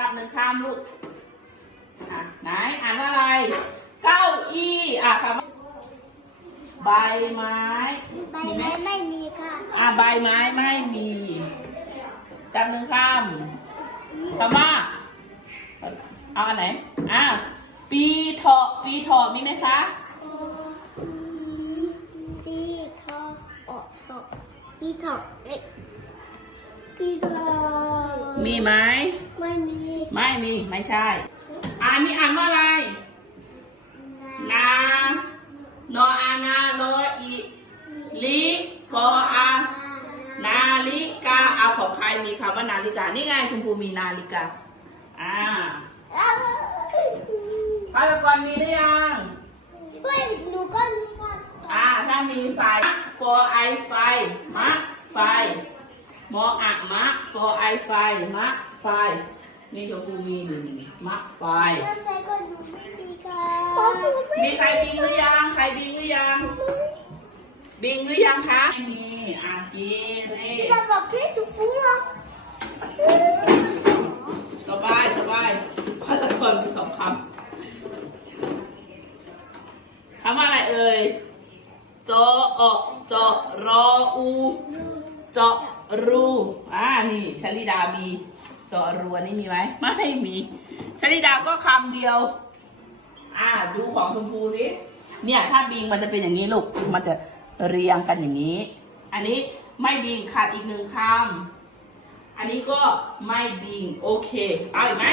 จับหนึ่งคำลูกอะไหนอ่านว่าอะไร เก้าอี้อะคำใบไม้ใบไม้ไม่มีค่ะอะใบไม้ไม่มีจำหนึ่งคำคำว่าเอาอันไหนอ้าวปีเถาะปีเถาะมีไหมคะปีทอออกตกปีทอเอ๊ะปีทอมีไหมไม่มี ไม่มีไม่ใช่อันนี้อ่านว่าอะไร นานออานาโลอีลิกออานาฬิกาเอาของใครมีคำว่านาฬิกา นี่ไงคุณครูมีนาฬิกา อ่าพารากอนมีหรือยังช่วยหนูก็มีค่ะอ่า ถ้ามีสาย for i ไฟมะไฟมออะมะ for i ไฟมะไฟ นี่ชมพูมีหนึ่งมะไฟแล้วใส่ก็หนูไม่มีค่ะมีใครบิงหรือยัง ใครบิงหรือยัง บิงหรือยังคะไม่มีอะกินนี่จะบอกพี่จุ๊ฟุ้งเหรอสบายสบายภาษาคนมีสองคำคำว่าอะไรเอ่ยจออจอรออูจอรู อ่า นี่ชลิดามี จอรูอันนี้มีไหมไม่มีชลิดาก็คำเดียว อ่า ดูของชมพูสิเนี่ยถ้าบิงมันจะเป็นอย่างนี้ลูกมันจะเรียงกันอย่างนี้ อันนี้ไม่บิงขาดอีกหนึ่งคำอันนี้ก็ไม่บิงโอเค เอาอีกไหม